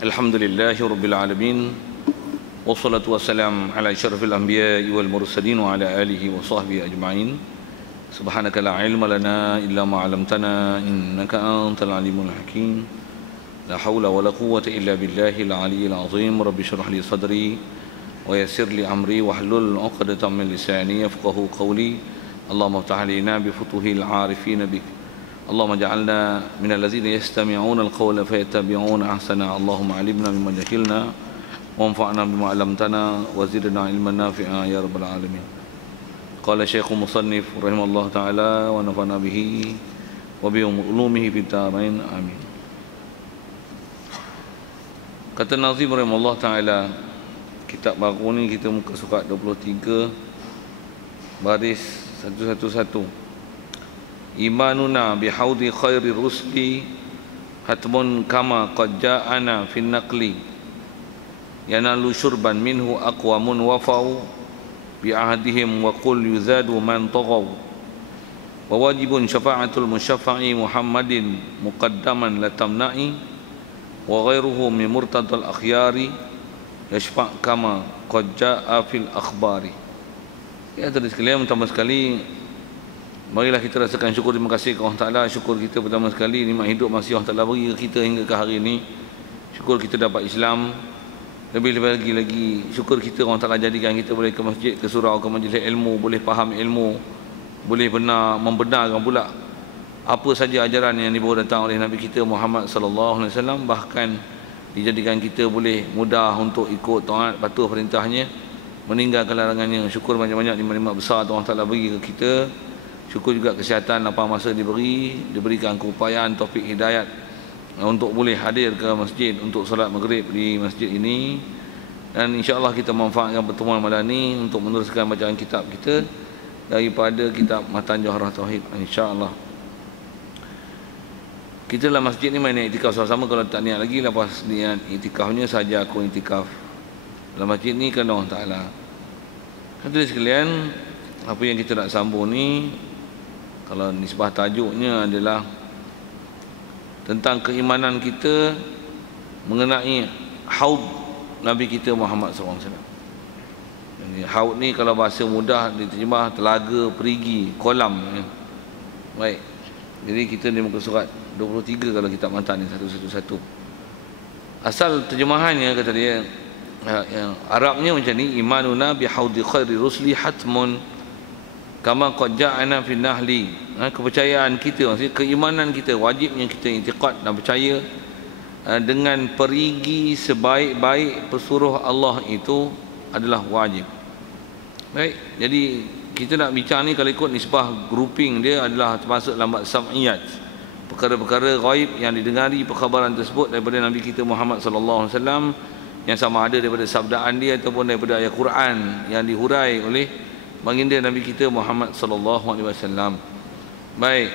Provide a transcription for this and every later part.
Alhamdulillahi Rabbil Alamin. Wassalatu wassalam ala asyrafil anbiya'i wal mursalin wa ala alihi wa sahbihi ajma'in. Subhanaka la ilma lana illa ma 'allamtana innaka antal alimul hakim. La hawla wa la quwwata illa billahil aliyyil azim. Rabbi shrah li sadri wa yassir li amri wahlul 'uqdatam min lisani yafqahu qawli. Allahumma iftah 'alaina bi futuhil 'arifin bik. اللهم اجعلنا من الذين يستمعون القول فيتبعون احسنه. اللهم علمنا مما جهلنا وانفعنا بما علمتنا وزدنا علما نافعا يا رب العالمين. قال الشيخ المصنف رحمه الله تعالى ونفعنا به وبعلومه في الدارين آمين. Kata Nazim rahimahullah ta'ala, kitab baru ni kita muka surat 23 baris 111. Imanuna bihaudi khairi rusli hatmun kama qad ja'ana fin naqli yanalu syurban minhu aqwamun wafau bi ahdihim wa qul yuzadu man taghaw wa wajibun syafa'atul musyaffa'i Muhammadin muqaddaman la tamna'i wa ghairuhu min murtadal akhyari yashfa' kama qad ja'a fil akhbari. Ya tuan sekalian, pertama sekali marilah kita rasakan syukur, terima kasih kepada Allah Ta'ala. Syukur kita pertama sekali nikmat hidup masih Allah Ta'ala beri kita hingga ke hari ini. Syukur kita dapat Islam. Lebih-lebih lagi syukur kita Allah Ta'ala jadikan kita boleh ke masjid, ke surau, ke majlis ilmu, boleh faham ilmu, boleh membenarkan pula apa saja ajaran yang dibawa datang oleh Nabi kita Muhammad sallallahu alaihi wasallam. Bahkan dijadikan kita boleh mudah untuk ikut taat patuh perintahnya, meninggalkan larangannya. Syukur banyak-banyak nikmat-nikmat besar Allah Ta'ala bagi ke kita. Syukur juga kesihatan lapang masa diberikan keupayaan taufik hidayat untuk boleh hadir ke masjid untuk solat maghrib di masjid ini. Dan insya-Allah kita manfaatkan pertemuan malam ini untuk meneruskan bacaan kitab kita daripada kitab Matan Jawharah Tauhid, insya-Allah. Kita dalam masjid ni main iktikaf sama-sama. Kalau tak niat lagi, lepas niat iktikafnya saja aku iktikaf dalam masjid ni kerana Allah Ta'ala. Hadirin sekalian, apa yang kita nak sambung ni, kalau nisbah tajuknya adalah tentang keimanan kita mengenai haud Nabi kita Muhammad SAW. Jadi, haud ni kalau bahasa mudah diterjemah telaga, perigi, kolam. Baik. Jadi kita ni muka surat 23 kalau kitab matan ni 111. Asal terjemahannya kata dia, yang Arabnya macam ni, imanuna bihaudi khairi rusli hatmun kama qad ja'ana fi nahli. Kepercayaan kita, maksudnya keimanan kita, wajibnya kita i'tiqad dan percaya dengan perigi sebaik-baik pesuruh Allah itu adalah wajib. Baik, jadi kita nak bincang ni kalau ikut nisbah grouping dia adalah termasuk dalam bab sam'iyat, perkara-perkara ghaib yang didengari perkhabaran tersebut daripada Nabi kita Muhammad sallallahu alaihi wasallam, yang sama ada daripada sabdaan dia ataupun daripada ayat Quran yang dihurai oleh baginda Nabi kita Muhammad sallallahu alaihi wasallam. Baik.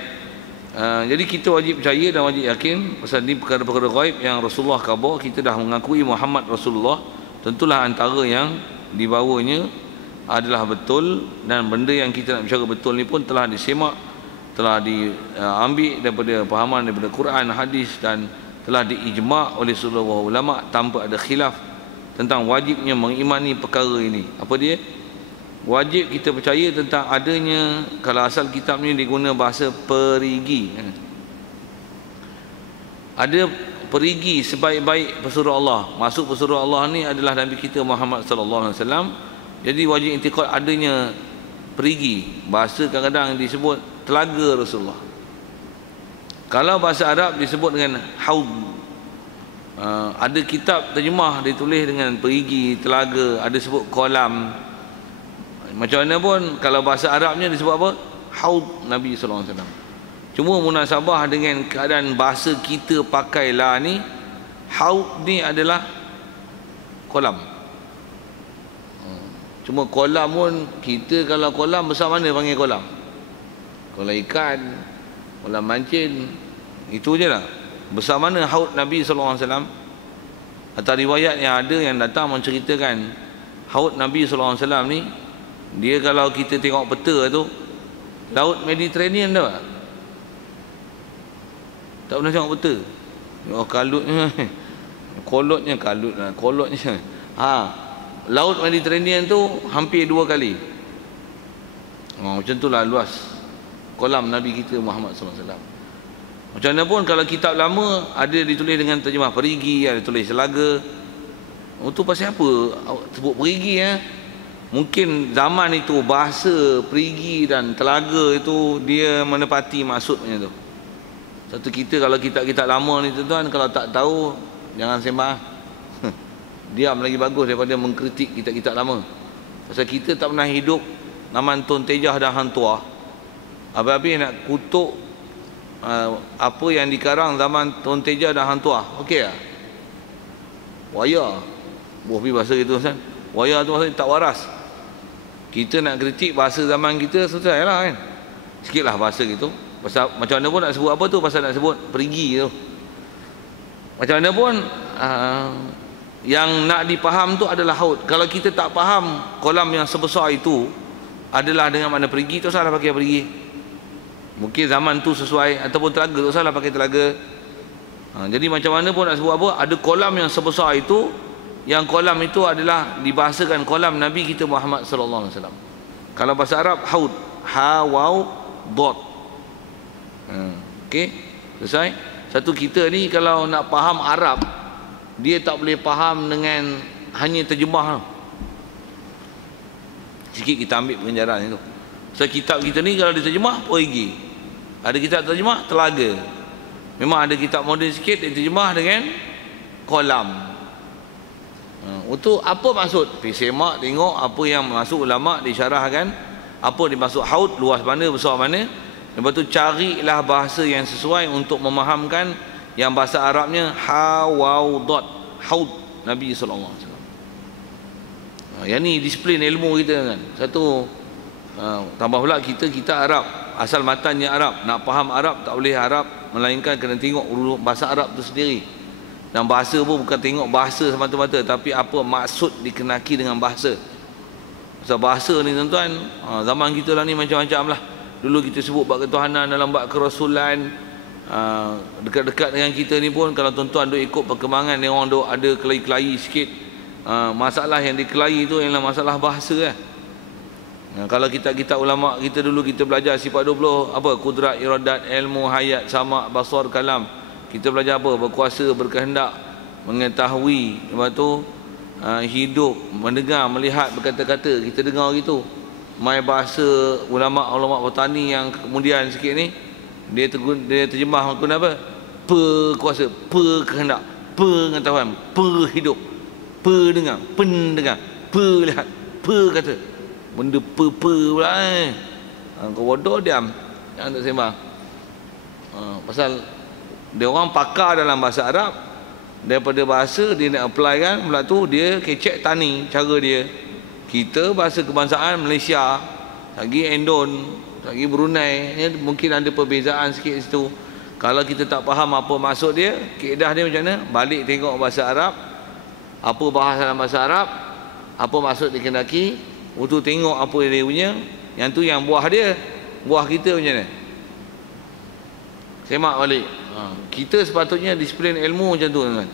Jadi kita wajib percaya dan wajib yakin pasal ni perkara-perkara ghaib yang Rasulullah khabar. Kita dah mengakui Muhammad Rasulullah, tentulah antara yang dibawanya adalah betul, dan benda yang kita nak bicara betul ni pun telah disemak, telah diambil daripada pahaman daripada Quran, hadis, dan telah diijma' oleh seluruh ulama tanpa ada khilaf tentang wajibnya mengimani perkara ini. Apa dia? Wajib kita percaya tentang adanya, kalau asal kitab ni diguna bahasa perigi, ada perigi sebaik-baik pesuruh Allah. Masuk pesuruh Allah ni adalah Nabi kita Muhammad sallallahu alaihi wasallam. Jadi wajib i'tiqad adanya perigi. Bahasa kadang-kadang disebut telaga Rasulullah. Kalau bahasa Arab disebut dengan haud. Ada kitab terjemah ditulis dengan perigi, telaga, ada sebut kolam. Macam mana pun kalau bahasa Arabnya disebut apa? Haud Nabi sallallahu alaihi wasallam. Cuma munasabah dengan keadaan bahasa kita pakailah ni, haud ni adalah kolam. Cuma kolam pun kita, kalau kolam besar mana panggil kolam? Kolam ikan, kolam mancin, itu je lah. Besar mana haud Nabi sallallahu alaihi wasallam? Atas riwayat yang ada yang datang menceritakan haud Nabi sallallahu alaihi wasallam ni, dia kalau kita tengok peta tu, laut Mediterranean tu tak pernah tengok peta. Oh, kalutnya kolotnya. Laut Mediterranean tu hampir 2 kali. Macam itulah luas kolam Nabi kita Muhammad SAW. Macam mana pun kalau kitab lama ada ditulis dengan terjemah perigi, ada tulis selaga. Itu pasal apa sebut perigi Mungkin zaman itu bahasa perigi dan telaga itu dia menepati maksudnya tu. Satu kita kalau kitab-kitab lama ni tuan-tuan, kalau tak tahu jangan sembah. Diam lagi bagus daripada mengkritik kitab-kitab lama. Pasal kita tak pernah hidup zaman Tun Tejah dan Hang Tuah. Habis-habis nak kutuk apa yang dikarang zaman Tun Tejah dan Hang Tuah. Okey tak? Waya. Bohbi bahasa gitu kan. Waya tu maksudnya tak waras. Kita nak kritik bahasa zaman kita selesai lah kan. Sikitlah bahasa gitu. Pasal macam mana pun nak sebut apa tu, pasal nak sebut perigi tu. Macam mana pun yang nak dipaham tu adalah haud. Kalau kita tak faham kolam yang sebesar itu adalah dengan mana perigi, tu salah pakai perigi. Mungkin zaman tu sesuai, ataupun telaga, tu salah pakai telaga. Jadi macam mana pun nak sebut apa, ada kolam yang sebesar itu, yang kolam itu adalah dibahasakan kolam Nabi kita Muhammad sallallahu alaihi wasallam. Kalau bahasa Arab haud, ha waw dot. Okey, selesai. Satu kita ni kalau nak faham Arab, dia tak boleh faham dengan hanya terjemah. Sikit kita ambil pengajaran itu. So kitab kita ni kalau diterjemah pergi. Ada kitab terjemah telaga. Memang ada kitab moden sikit diterjemah dengan kolam. Untuk apa maksud? Pergi semak tengok apa yang masuk ulama disyarahkan, apa dimaksud haud, luas mana, besar mana. Lepas tu carilah bahasa yang sesuai untuk memahamkan yang bahasa Arabnya ha waw dot, haud Nabi sallallahu alaihi wasallam. Yang ni disiplin ilmu kita kan. Satu tambah pula kita Arab, asal matanya Arab. Nak faham Arab tak boleh Arab, melainkan kena tengok bahasa Arab tu sendiri. Dan bahasa pun bukan tengok bahasa semata-mata, tapi apa maksud dikenaki dengan bahasa. Sebab bahasa ni tuan-tuan, zaman kita lah ni macam-macam lah. Dulu kita sebut bab ketuhanan dalam bab kerasulan. Dekat-dekat dengan kita ni pun, kalau tuan-tuan duk ikut perkembangan, dia orang duk ada kelahi-kelahi sikit. Masalah yang dikelahi tu ialah masalah bahasa kalau kita ulama kita dulu, kita belajar sifat 20 apa, kudrat, iradat, ilmu, hayat, sama, basar, kalam. Kita belajar apa? Berkuasa, berkehendak, mengetahui, lepas tu hidup, mendengar, melihat, berkata-kata. Kita dengar gitu. Mai bahasa ulama botani yang kemudian sikit ni, dia terjemah guna apa? Berkuasa, berkehendak, pengetahuan, berhidup, pendengar, perlihat, kata. Benda pula kau bodoh diam, jangan tak sembang. Pasal dia orang pakar dalam bahasa Arab, daripada bahasa dia nak apply kan, pula tu dia kecek tani cara dia. Kita bahasa kebangsaan Malaysia, lagi Indon, lagi Brunei, mungkin ada perbezaan sikit situ. Kalau kita tak faham apa maksud dia, kaedah dia macam mana, balik tengok bahasa Arab, apa bahasa dalam bahasa Arab, apa maksud dikendaki, untuk tengok apa dia punya, yang tu yang buah dia, buah kita macam mana. Semak balik. Kita sepatutnya disiplin ilmu macam tu kan.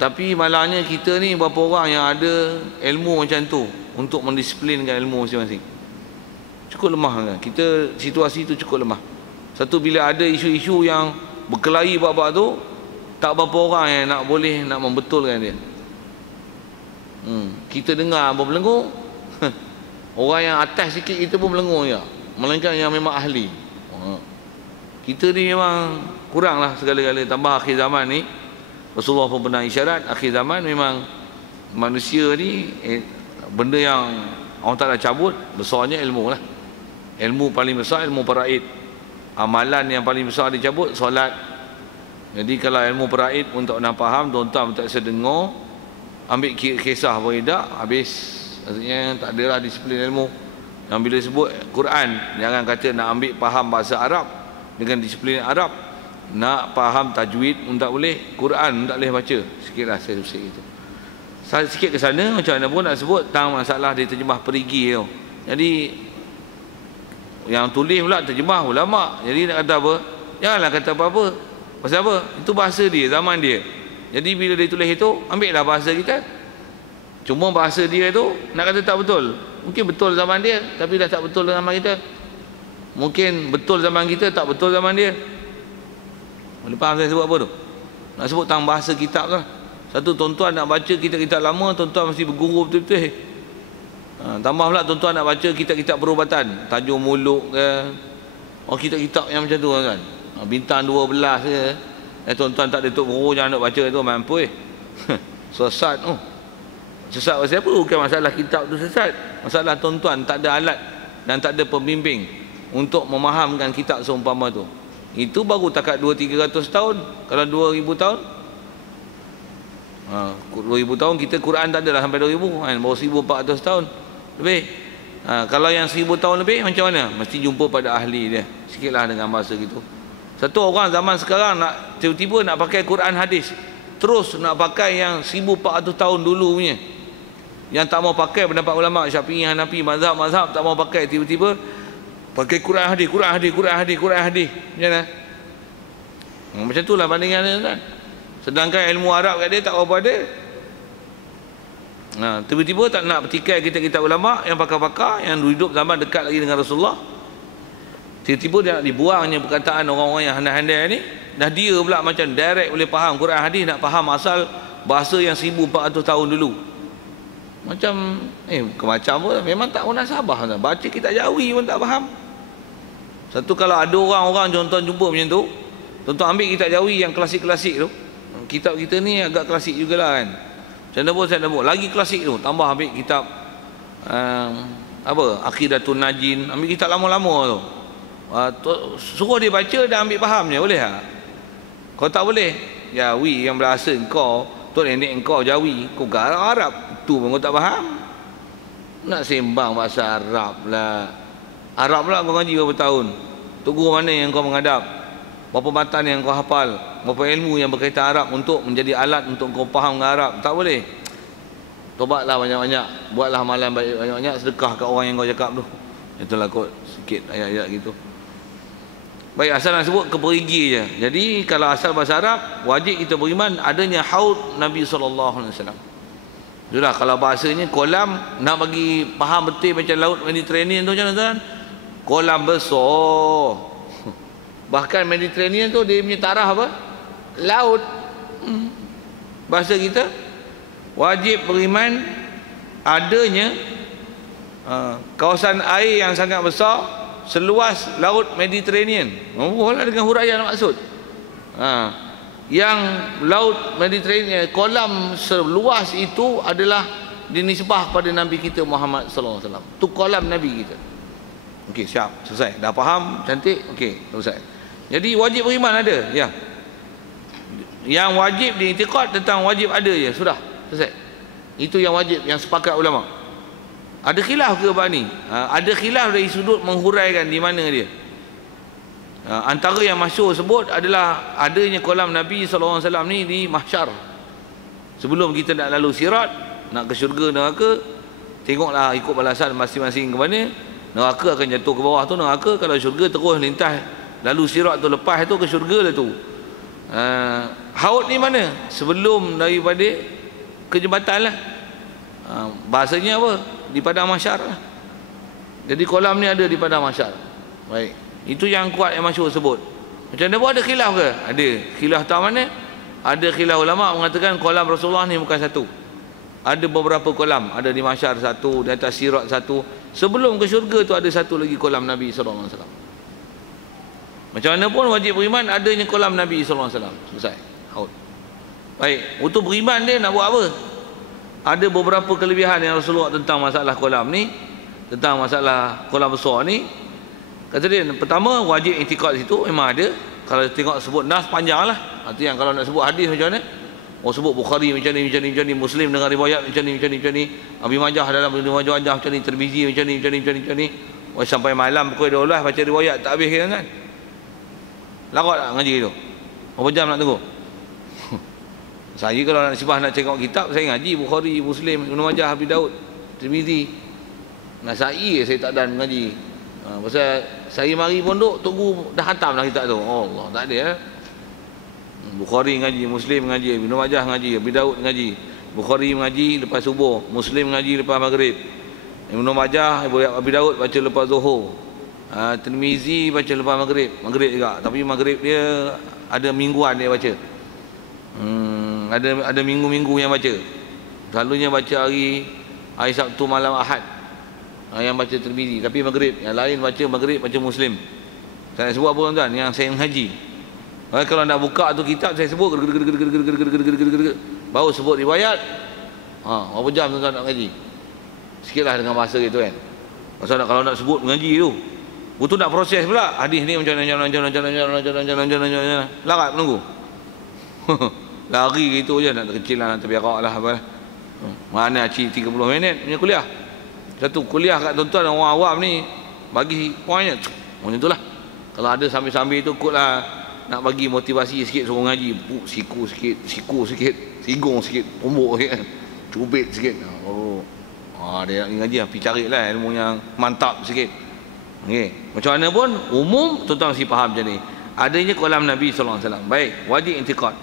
Tapi malangnya kita ni berapa orang yang ada ilmu macam tu untuk mendisiplinkan ilmu masing-masing. Cukup lemah kan. Kita situasi tu cukup lemah. Satu, bila ada isu-isu yang berkelahi bab-bab tu, tak berapa orang yang boleh membetulkan dia. Kita dengar apa berlengur, orang yang atas sikit kita pun berlengur je, melainkan yang memang ahli. Kita ni memang kurang lah segala-gala. Tambah akhir zaman ni, Rasulullah pun pernah isyarat, akhir zaman memang manusia ni benda yang Allah Ta'ala cabut, besarnya ilmu lah. Ilmu paling besar, ilmu faraid. Amalan yang paling besar dicabut, solat. Jadi kalau ilmu faraid pun tak nak faham, tuan-tuan tak sedengar, ambil kisah Waidah, habis. Maksudnya tak adalah disiplin ilmu. Yang bila sebut Quran, jangan kata nak ambil faham bahasa Arab dengan disiplin Arab, nak faham tajwid pun tak boleh, Quran pun tak boleh baca. Sikitlah saya usik itu. Sikit ke sana, macam mana pun nak sebut tentang masalah dia terjemah perigi tu. Jadi yang tulis pula terjemah ulama. Jadi nak kata apa? Janganlah kata apa-apa. Pasal apa? Itu bahasa dia, zaman dia. Jadi bila dia tulis itu, ambil lah bahasa kita. Cuma bahasa dia tu nak kata tak betul. Mungkin betul zaman dia, tapi dah tak betul zaman kita. Mungkin betul zaman kita, tak betul zaman dia. Boleh faham saya sebut apa tu? Nak sebut tentang bahasa kitab lah. Satu, tuan-tuan nak baca kitab-kitab lama, tuan-tuan mesti berguru betul-betul. Tambah pula tuan-tuan nak baca kitab-kitab perubatan, Tajuk Muluk ke, kitab-kitab yang macam tu kan. Bintang 12 ke. Tuan-tuan tak ada tok guru, jangan nak baca itu, mampu sesat. Sesat pasal apa? Bukan masalah kitab tu sesat. Masalah tuan-tuan tak ada alat dan tak ada pembimbing untuk memahamkan kitab seumpama tu. Itu baru takat 200-300 tahun. Kalau 2000 tahun, 2000 tahun kita Quran tak adalah sampai 2000 kan, baru 1400 tahun lebih. Kalau yang 1000 tahun lebih macam mana? Mesti jumpa pada ahli dia sikitlah dengan bahasa gitu. Satu orang zaman sekarang nak tiba-tiba nak pakai Quran hadis, terus nak pakai yang 1400 tahun dulu punya, yang tak mau pakai pendapat ulama Syafi'i, Hanafi, mazhab tak mau pakai, tiba-tiba pakai Quran hadis. Macam mana? Macam itulah bandingan dia kan. Sedangkan ilmu Arab kat dia tak apa ada. Tiba-tiba tak nak petikai kitab-kitab ulama yang pakar-pakar yang hidup zaman dekat lagi dengan Rasulullah. Tiba-tiba dia nak dibuangnya perkataan orang-orang yang handai-handai ni. Dah dia pula macam direct boleh faham Quran hadis, nak faham asal bahasa yang 1400 tahun dulu. Macam kemacam pun memang tak munasabah. Baca kitab Jawi pun tak faham. Satu, kalau ada orang-orang tuan-tuan jumpa macam tu, tuan-tuan ambil kitab Jawi yang klasik-klasik tu. Kitab kita ni agak klasik jugalah kan. Saya nak buat lagi klasik tu, tambah ambil kitab Aqidatun Najin, ambil kitab lama-lama tu. Suruh dia baca dan ambil fahamnya, boleh tak? Kalau tak boleh, Jawi yang berasa engkau, tok nenek engkau Jawi, kau Arab, tu pun kau tak faham. Nak sembang bahasa Arab lah. Arab pula kau ngaji berapa tahun? Tok guru mana yang kau menghadap? Berapa matan yang kau hafal? Berapa ilmu yang berkaitan Arab untuk menjadi alat untuk kau faham dengan Arab? Tak boleh. Tobatlah banyak-banyak, buatlah amalan baik banyak-banyak, sedekah kat orang yang kau cakap tu. Itulah kot sikit ayat-ayat gitu. Baik, asal nak sebut keperigi je. Jadi kalau asal bahasa Arab, wajib kita beriman adanya haud Nabi SAW. Itulah kalau bahasanya kolam, nak bagi faham betul macam laut Mediterranean tu macam mana tuan? Kolam besar. Bahkan Mediterranean tu dia punya taraf apa? Laut. Bahasa kita wajib beriman adanya kawasan air yang sangat besar seluas laut Mediterranean. Lah dengan huraian maksud. Yang laut Mediterranean, kolam seluas itu adalah dinisbah pada Nabi kita Muhammad sallallahu alaihi wasallam. Tu kolam Nabi kita. Okey, siap, selesai. Dah faham, cantik. Okey, selesai. Jadi wajib beriman ada, ya. Yang wajib diiktikad tentang wajib ada je, sudah, selesai. Itu yang wajib, yang sepakat ulama. Ada khilaf ke bab ni? Ada khilaf dari sudut menghuraikan di mana dia. Antara yang masyhur sebut adalah adanya kolam Nabi SAW ni di mahsyar. Sebelum kita nak lalu sirat, nak ke syurga neraka, tengoklah ikut balasan masing-masing ke mana. Neraka akan jatuh ke bawah tu neraka, kalau syurga terus lintas lalu sirat tu, lepas tu ke syurga lah tu. Haud ni mana? Sebelum daripada ke jembatan lah. Bahasanya apa? Di padang mahsyar lah. Jadi kolam ni ada di padang mahsyar. Baik, itu yang kuat yang masyhur sebut. Macam mana pun ada khilaf ke? Ada. Khilaf tak mana? Ada khilaf ulama mengatakan kolam Rasulullah ni bukan satu. Ada beberapa kolam. Ada di mahsyar satu, di atas sirat satu. Sebelum ke syurga tu ada satu lagi kolam Nabi SAW. Macam mana pun wajib beriman adanya kolam Nabi SAW. Selesai. Haud. Baik, untuk beriman dia nak buat apa? Ada beberapa kelebihan yang Rasulullah tentang masalah kolam ni, tentang masalah kolam besar ni. Kata dia, pertama wajib i'tikad situ memang ada. Kalau tengok sebut nas panjang lah. Artinya kalau nak sebut hadis macam mana? Sebut Bukhari macam ni, Muslim dengan riwayat macam ni, Abi Majah dalam riwayat macam ni, Tirmizi macam ni. Sampai malam pukul 12 baca riwayat tak habis kan? Lakot tak ngaji tu? Berapa jam nak tunggu? Saya kalau nak sibah nak tengok kitab, saya ngaji Bukhari, Muslim, Ibnu Majah, Abi Daud, Tirmizi. Nasai saya tak dan ngaji. Pasal saya mari pondok tunggu dah khatam dah kitab tu. Allah, tak ada. Bukhari ngaji, Muslim ngaji, Ibnu Majah ngaji, Abi Daud ngaji. Bukhari mengaji lepas subuh, Muslim mengaji lepas maghrib, Ibnu Majah, Abi Daud baca lepas zuhur, Tirmizi baca lepas maghrib juga. Tapi maghrib dia ada mingguan dia baca. Ada minggu-minggu yang baca. Selalunya baca hari Sabtu malam Ahad, yang baca Tirmizi. Tapi maghrib, yang lain baca maghrib, baca Muslim. Saya nak sebut apa tuan-tuan yang saya mengaji. Kalau nak buka tu kitab saya sebut baru sebut riwayat. Berapa jam tuan-tuan nak ngaji? Sikitlah dengan bahasa gitu kan. Pasal kalau nak sebut mengaji tu, betul nak proses pula. Hadis ni macam mana, larat menunggu. Lari gitu je, nak kecil lah, nak terbiarak lah apa. Mana acik 30 minit punya kuliah. Satu kuliah kat tuan-tuan orang awam ni bagi poinnya macam itulah. Kalau ada sambil-sambil tu kutlah nak bagi motivasi sikit, suruh ngaji, siku sikit, sigong sikit, pombok sikit, cubit sikit. Dia nak ngaji, pergi carilah ilmu yang mantap sikit. Okay. Macam mana pun umum tuan-tuan mesti faham macam ni. Adanya kalam Nabi SAW. Baik, wajib i'tiqad.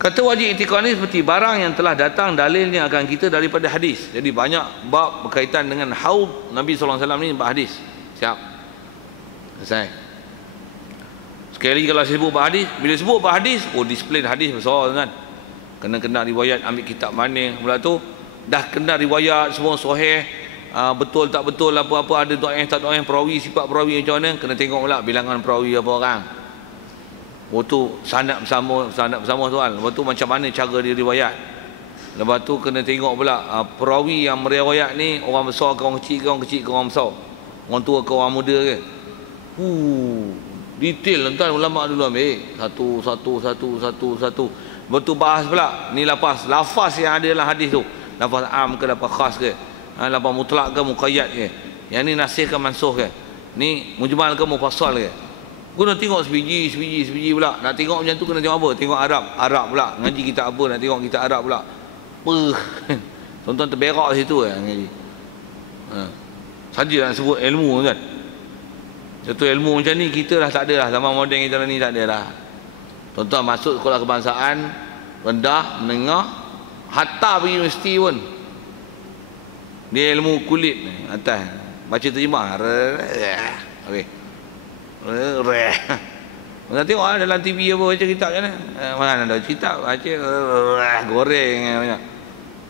Kata wajib i'tiqad ni seperti barang yang telah datang dalilnya akan kita daripada hadis. Jadi banyak bab berkaitan dengan haud Nabi SAW ni bab hadis. Siap. Selesai. Sekali lagi kalau saya sebut bab hadis, bila sebut bab hadis, disiplin hadis besar kan. Kena riwayat, ambil kitab mana pula tu. Dah kena riwayat semua sahih, betul tak betul apa-apa, ada dhaif tak dhaif, perawi sifat perawi macam mana, kena tengok pula bilangan perawi apa orang. Tu sanad bersama tuan. Lepas tu macam mana cara dia riwayat. Lepas tu kena tengok pula perawi yang meriwayat ni orang besar ke orang kecil ke, orang kecil ke orang besar, orang tua ke orang muda ke. Detail tuan ulama dulu ambil satu. Betul bahas pula ni lafaz yang ada dalam hadis tu, lafaz am ke lafaz khas ke, lafaz mutlak ke muqayyad ke, yang ni nasih ke mansukh ke, ni mujmal ke mufassal ke. Guna tengok sebiji pula. Nak tengok macam tu kena tengok apa? Tengok Arab pula. Ngaji kitab apa nak tengok kitab Arab pula. Tonton terberak situ ngaji. Saja nak sebut ilmu kan. Satu ilmu macam ni kita dah tak ada dah. Zaman moden kita ni tak ada dah. Tuan-tuan masuk sekolah kebangsaan, rendah, menengah, hatta pergi universiti pun dia ilmu kulit ni atas. Baca terjemah. Okey. Mana tengok dalam TV apa baca kitab macam mana? Mana ada kitab baca goreng banyak.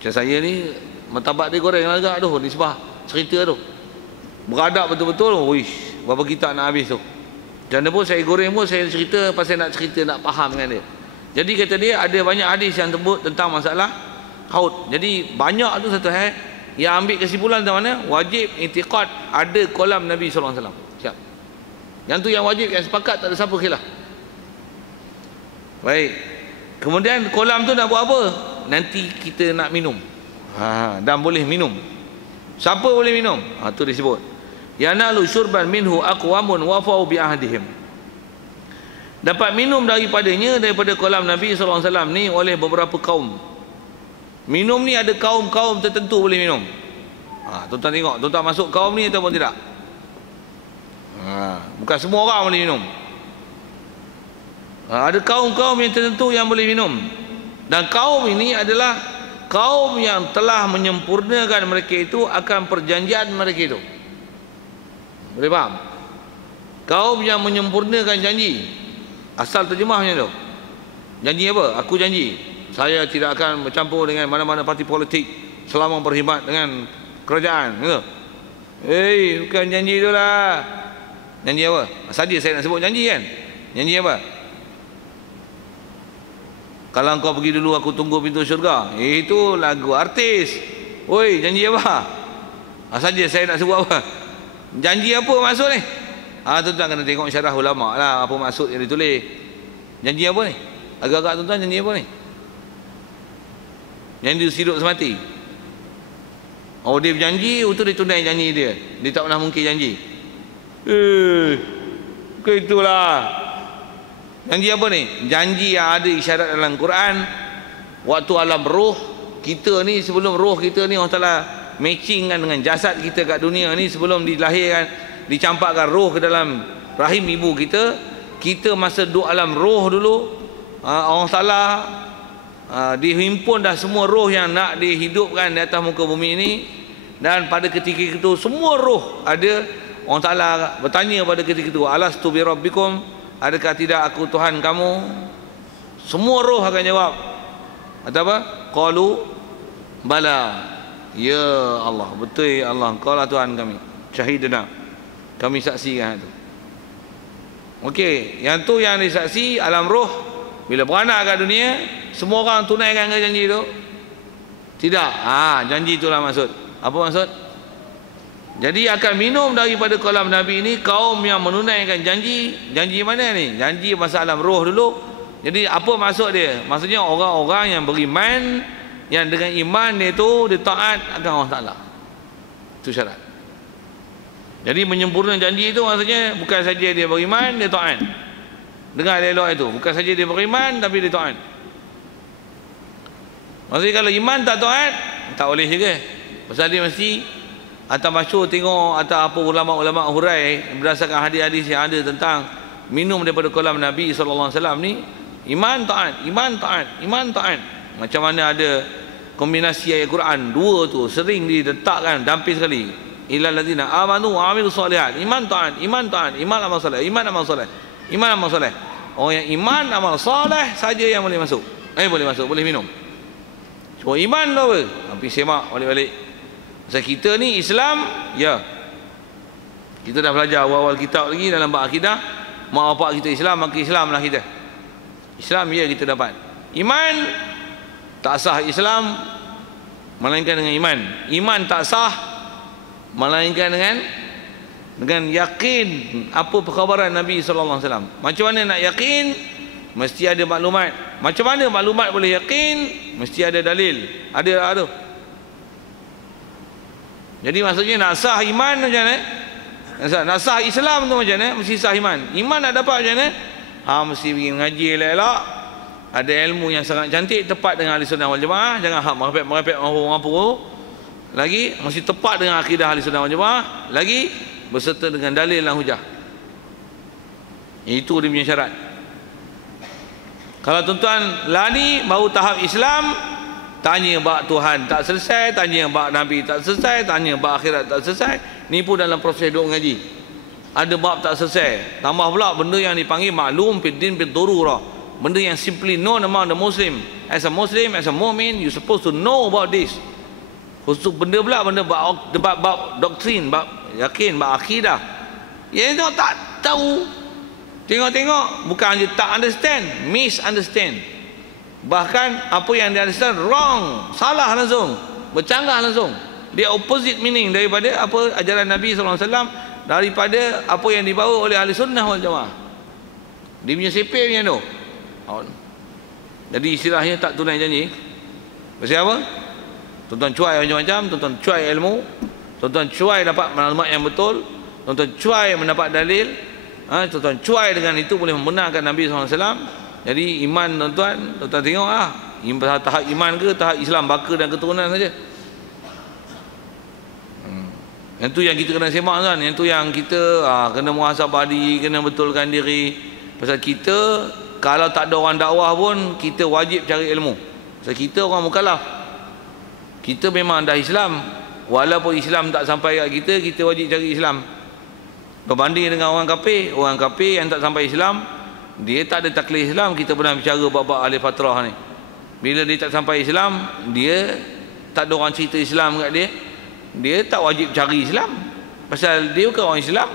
Macam saya ni martabak dia goreng agak tu nisbah cerita tu. Beradab betul-betul. Wish, berapa kitab nak habis tu. Dan pun saya goreng pun saya cerita pasal nak cerita, nak faham dengan dia. Jadi kata dia ada banyak hadis yang sebut tentang masalah haud. Jadi banyak tu satu hal yang ambil kesimpulan tentang mana wajib i'tiqad ada kalam Nabi SAW. Siap. Yang tu yang wajib, yang sepakat tak ada siapa khilaf. Baik. Kemudian kolam tu nak buat apa? Nanti kita nak minum. Dan boleh minum. Siapa boleh minum? Tu disebut. Yanalu syurban minhu aqwamun wafau bi ahdihim. Dapat minum daripadanya, daripada kolam Nabi SAW ni oleh beberapa kaum. Minum ni ada kaum-kaum tertentu boleh minum. Tuan-tuan tengok, tuan-tuan masuk kaum ni ataupun tidak? Bukan semua orang boleh minum. Ada kaum-kaum yang tertentu yang boleh minum. Dan kaum ini adalah kaum yang telah menyempurnakan mereka itu akan perjanjian mereka itu. Boleh faham? Kaum yang menyempurnakan janji. Asal terjemahnya tu. Janji apa? Aku janji saya tidak akan bercampur dengan mana-mana parti politik selama berkhidmat dengan kerajaan. Bukan janji tu lah. Janji apa? Saja saya nak sebut janji kan. Janji apa? Kalau kau pergi dulu aku tunggu pintu syurga. Itu lagu artis. Oi, janji apa? Saja saya nak sebut apa? Janji apa maksud ni? Tuan-tuan kena tengok syarah ulama lah apa maksud yang ditulis. Janji apa ni? Agak-agak tuan-tuan janji apa ni? Yang dia hidup semati. Dia berjanji, itu dia tunai janji dia. Dia tak pernah mungkir janji. Bukan itulah. Janji apa ni? Janji yang ada isyarat dalam Quran. Waktu alam roh kita ni, sebelum roh kita ni Allah Ta'ala matchingkan dengan jasad kita kat dunia ni, sebelum dilahirkan, dicampakkan roh ke dalam rahim ibu kita, kita masa duduk alam roh dulu, orang salah dihimpun dah semua roh yang nak dihidupkan di atas muka bumi ini, dan pada ketika itu semua roh ada. Orang Ta'ala bertanya pada ketika itu, alastu bi rabbikum, adakah tidak aku Tuhan kamu? Semua roh akan jawab, kata apa? Qalu bala, ya Allah, betul ya Allah, Engkau lah Tuhan kami, syahidna, kami saksikan itu. Okey, yang tu yang disaksi alam roh. Bila beranak kat dunia, semua orang tunaikan ke janji tu? Tidak. Janji itulah maksud. Apa maksud? Jadi akan minum daripada kolam Nabi ini kaum yang menunaikan janji. Janji mana ni? Janji masa alam roh dulu. Jadi apa maksud dia? Maksudnya orang-orang yang beriman, yang dengan iman dia tu dia taat akan Allah Ta'ala. Itu syarat. Jadi menyempurnakan janji itu maksudnya bukan saja dia beriman, dia taat. Dengar elok itu, bukan saja dia beriman tapi dia taat. Maksudnya kalau iman tak taat, tak boleh juga. Pasal dia mesti atau masyhur tengok atau apa ulama-ulama hurai berdasarkan hadis-hadis yang ada tentang minum daripada kolam Nabi sallallahu alaihi wasallam ni, iman taat, iman taat, iman taat. Macam mana ada kombinasi ayat Quran dua tu sering diletakkan damping sekali. Ilal ladzina amanu wa amilus solihat. Iman taat, iman taat, iman amal soleh, iman amal soleh, iman amal soleh. Orang yang iman amal soleh saja yang boleh masuk. Boleh masuk, boleh minum. Cuma iman tu apa? Tapi semak balik-balik. Sebab kita ni Islam, ya. Kita dah belajar awal-awal kitab lagi dalam bab akidah. Mak bapak kita Islam, maka Islamlah kita. Islam ya kita dapat. Iman tak sah Islam melainkan dengan iman. Iman tak sah melainkan dengan yakin apa perkhabaran Nabi sallallahu alaihi wasallam. Macam mana nak yakin? Mesti ada maklumat. Macam mana maklumat boleh yakin? Mesti ada dalil. Ada. Jadi maksudnya nak sah iman macam mana? Nak sah Islam tu macam mana? Mesti sah iman. Iman nak dapat macam mana? Mesti pergi mengaji elok-elok. Ada ilmu yang sangat cantik tepat dengan ahli sunnah wal jamaah. Jangan hak merepek mampu. Lagi mesti tepat dengan akidah ahli sunnah wal jamaah. Lagi berserta dengan dalil dan hujah. Itu dia punya syarat. Kalau tuan-tuan lani baru tahap Islam, tanya bab Tuhan tak selesai, tanya bab Nabi tak selesai, tanya bab akhirat tak selesai, ni pun dalam proses duk ngaji. Ada bab tak selesai. Tambah pula benda yang dipanggil maklum fid din bid darurah. Benda yang simply known among the Muslim. As a Muslim, as a mu'min, you supposed to know about this. Khusus benda pula benda bab doktrin, bab yakin, bab akidah. Yang itu tak tahu. Tengok-tengok bukan hanya tak understand, misunderstand. Bahkan apa yang dia understand wrong, salah langsung, bercanggah langsung. Dia opposite meaning daripada apa ajaran Nabi sallallahu alaihi wasallam, daripada apa yang dibawa oleh ahli sunnah wal jamaah. Dia punya sepil macam tu. Jadi istilahnya tak tunai janji. Pasal apa? Tuan-tuan cuai macam-macam, tuan-tuan cuai ilmu, tuan-tuan cuai dapat maklumat yang betul, tuan-tuan cuai mendapat dalil, tuan-tuan cuai dengan itu boleh membenarkan Nabi sallallahu alaihi wasallam. Jadi iman tuan-tuan tengok tahap iman ke tahap Islam baka dan keturunan saja. Yang tu yang kita kena semak kan, yang tu yang kita kena muhasabah diri, kena betulkan diri. Pasal kita kalau tak ada orang dakwah pun kita wajib cari ilmu. Pasal kita orang mukallaf. Kita memang dah Islam, walaupun Islam tak sampai kat kita wajib cari Islam. Berbanding dengan orang kafir yang tak sampai Islam, dia tak ada taklid Islam. Kita pernah bicara bab-bab ahli fatrah ni. Bila dia tak sampai Islam, dia tak ada orang cerita Islam kat dia, dia tak wajib cari Islam. Pasal dia bukan orang Islam.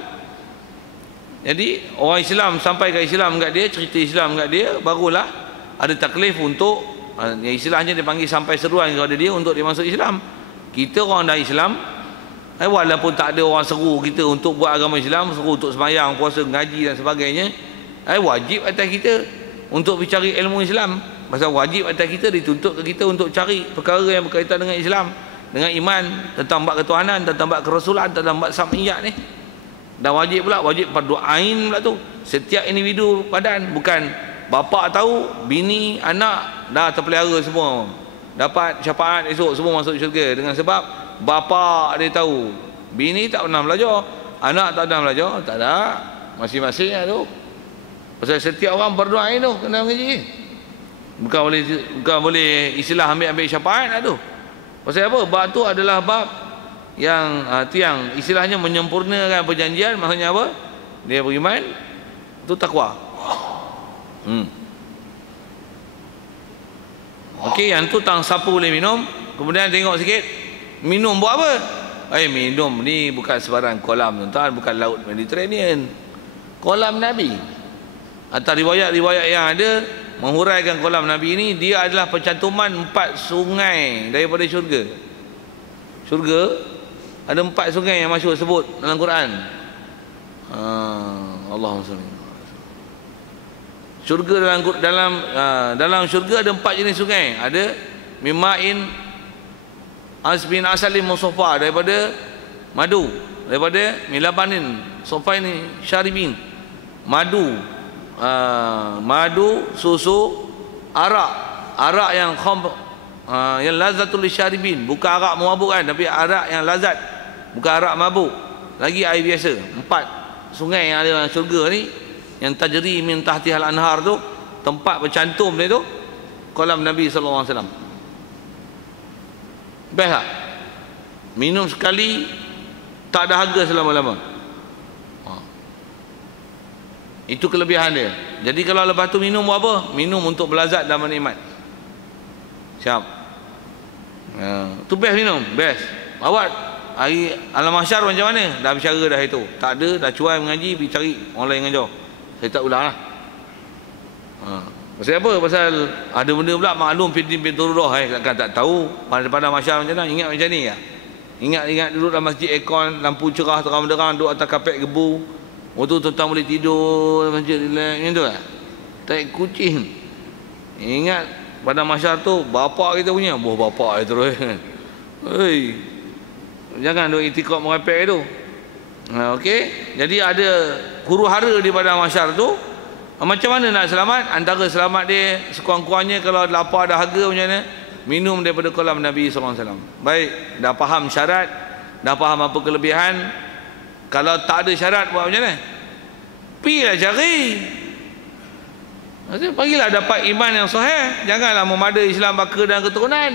Jadi orang Islam sampai ke Islam kat dia, cerita Islam kat dia, barulah ada taklif untuk yang istilahnya dia panggil sampai seruan kepada dia untuk dia masuk Islam. Kita orang dah Islam, walaupun tak ada orang seru kita untuk buat agama Islam, seru untuk sembahyang, puasa, ngaji dan sebagainya, wajib atas kita untuk mencari ilmu Islam. Pasal wajib atas kita, dituntut ke kita untuk cari perkara yang berkaitan dengan Islam, dengan iman, tentang bab ketuhanan, tentang bab kerasulan, tentang bab sam'iyat ni. Dan wajib pula, wajib fardu ain pula tu. Setiap individu badan, bukan bapa tahu, bini, anak dah terpelihara semua, dapat syafaat esok, semua masuk syurga. Dengan sebab bapa dia tahu, bini tak pernah belajar, anak tak pernah belajar, tak ada, masing-masing tu. Pasal setiap orang fardu ain tu kena ngaji. Bukan boleh istilah ambil syafaat tu. Pasal apa? Bab tu adalah bab yang tiang istilahnya menyempurnakan perjanjian. Maksudnya apa? Dia beriman, itu takwa. Okey, yang tu tang siapa boleh minum. Kemudian tengok sikit, minum buat apa? Minum ni bukan sebarang kolam tuan-tuan, bukan laut Mediterranean. Kolam Nabi. Atas riwayat-riwayat yang ada menghuraikan kolam Nabi ni, dia adalah pencantuman 4 sungai daripada syurga. Syurga ada 4 sungai yang masyhur sebut dalam Quran. Allahumma salli. Syurga dalam syurga ada 4 jenis sungai. Ada mimain asbin asalim musafa, daripada madu, daripada milabanin sofaini syaribin, madu, susu, arak yang yang lazatul syaribin, bukan arak mabuk kan, tapi arak yang lazat, bukan arak mabuk. Lagi air biasa. 4 sungai yang ada dalam syurga ni, yang tajri min tahtihal anhar tu, tempat bercantum dia tu kolam Nabi sallallahu alaihi wasallam. Best tak? Minum sekali tak ada harga selama-lama. Itu kelebihan dia. Jadi kalau lepas tu minum buat apa? Minum untuk belazat dan menikmat. Siap. Tu best minum, best. Awak hari alam mahsyar macam mana? Dah bicara dah itu. Tak ada, dah cuai mengaji, pergi cari orang lain mengajar. Saya tak ulang lah. Pasal apa? Pasal ada benda pula maklum pintu roh, takkan tak tahu pada mahsyar macam mana. Ingat macam ni ya? Ingat duduk dalam masjid, aircon, lampu cerah terang-terang, duduk atas kapet gebu. Waktu tuan-tuan boleh tidur dalam masjid, relax macam tu lah. Tak kucing. Ingat pada mahsyar tu bapak kita punya, bapak terus. Hei, jangan duk itikad merepek tu. Okey, jadi ada huru-hara di pada mahsyar tu. Macam mana nak selamat? Antara selamat dia sekurang-kurangnya, kalau lapar ada harga macam mana, minum daripada kolam Nabi SAW. Baik, dah faham syarat, dah faham apa kelebihan. Kalau tak ada syarat buat macam mana? Pergilah cari. Maksudnya bagilah dapat iman yang sahih. Janganlah memada Islam baka dan keturunan.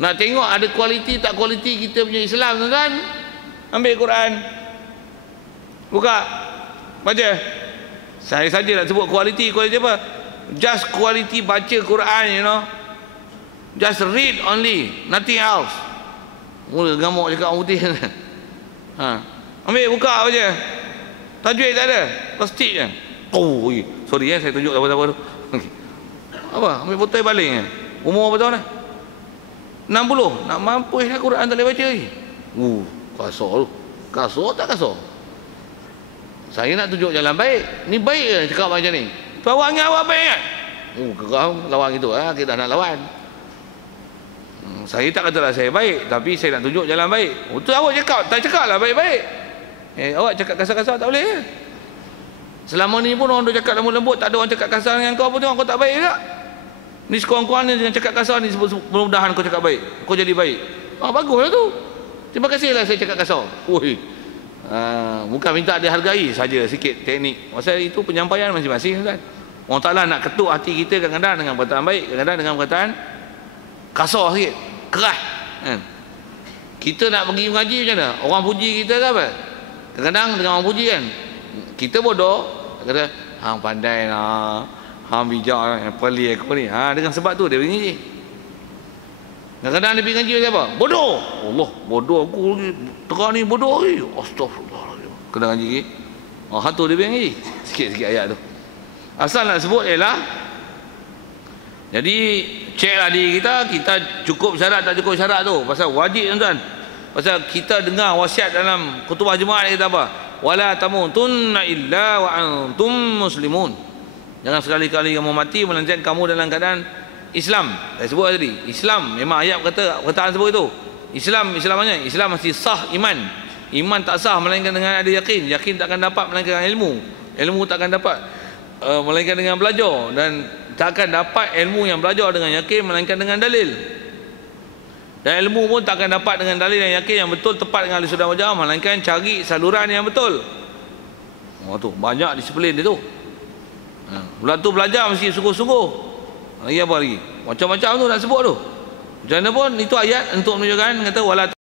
Nak tengok ada kualiti tak kualiti kita punya Islam, tuan-tuan, ambil Quran, buka, baca. Saya saja nak sebut kualiti apa? Just kualiti baca Quran, you know. Just read only, nothing else. Mula gamuk cakap orang putih. Ambil buka baca. Tajwid tak ada, plastik je. Sorry saya tunjuk apa-apa tu. Apa? Ambil botol baling. Umur berapa tahun dah? 60. Nak mampus dah Quran tak boleh baca lagi. Kasar tu. Kasar tak kasar? Saya nak tunjuk jalan baik. Ni baik ke cakap macam ni? Tu awak ingat awak baik kan? Geram lawan gitu. Kita nak lawan. Saya tak katalah saya baik, tapi saya nak tunjuk jalan baik. Tu awak cakap, tak cakap lah baik-baik. Awak cakap kasar-kasar tak boleh ke? Selama ni pun orang tu cakap lembut-lembut, tak ada orang cakap kasar dengan kau, apa tengok kau tak baik tak? Ni sekurang-kurangnya dengan cakap kasar ni, mudah-mudahan kau cakap baik, kau jadi baik. Baguslah tu. Terima kasihlah saya cakap kasar. Bukan minta dihargai saja, sikit teknik. Pasal itu penyampaian masing-masing kan. Allah Ta'ala nak ketuk hati kita kadang-kadang dengan perkataan baik, kadang-kadang dengan perkataan kasar sikit, keras kan? Kita nak pergi mengaji macam mana? Orang puji kita ke apa? Kadang-kadang dengan orang puji kan, kita bodoh, kata hang pandai lah, hang bijak lah, yang peli aku ni. Dengan sebab tu dia pergi ngaji. Kadang-kadang dia pergi ngaji macam apa? Bodoh. Allah, bodoh aku lagi, terang ni bodoh lagi. Astagfirullahaladzim. Kena ngaji lagi. Hantu dia pergi ngaji. Sikit-sikit ayat tu. Asal nak sebut ialah, jadi ceklah diri kita cukup syarat tak cukup syarat tu. Pasal wajib tuan-tuan. Pasal kita dengar wasiat dalam khutbah Jumaat kita apa? Wala tamutunna illa wa antum muslimun. Jangan sekali-kali kamu mati melainkan kamu dalam keadaan Islam. Saya sebut tadi, Islam memang ayat perkataan sebut itu. Islam mana? Islam mesti sah iman. Iman tak sah melainkan dengan ada yakin. Yakin tak akan dapat melainkan dengan ilmu. Ilmu tak akan dapat melainkan dengan belajar, dan tak akan dapat ilmu yang belajar dengan yakin melainkan dengan dalil. Dan ilmu pun tak akan dapat dengan dalil yang yakin yang betul tepat dengan ahli sunnah wal jamaah melainkan cari saluran yang betul. Tu banyak disiplin dia tu. Bulan tu belajar mesti sungguh-sungguh. Ya apa lagi? Macam-macam tu nak sebut tu. Macam mana pun itu ayat untuk menunjukkan kata wala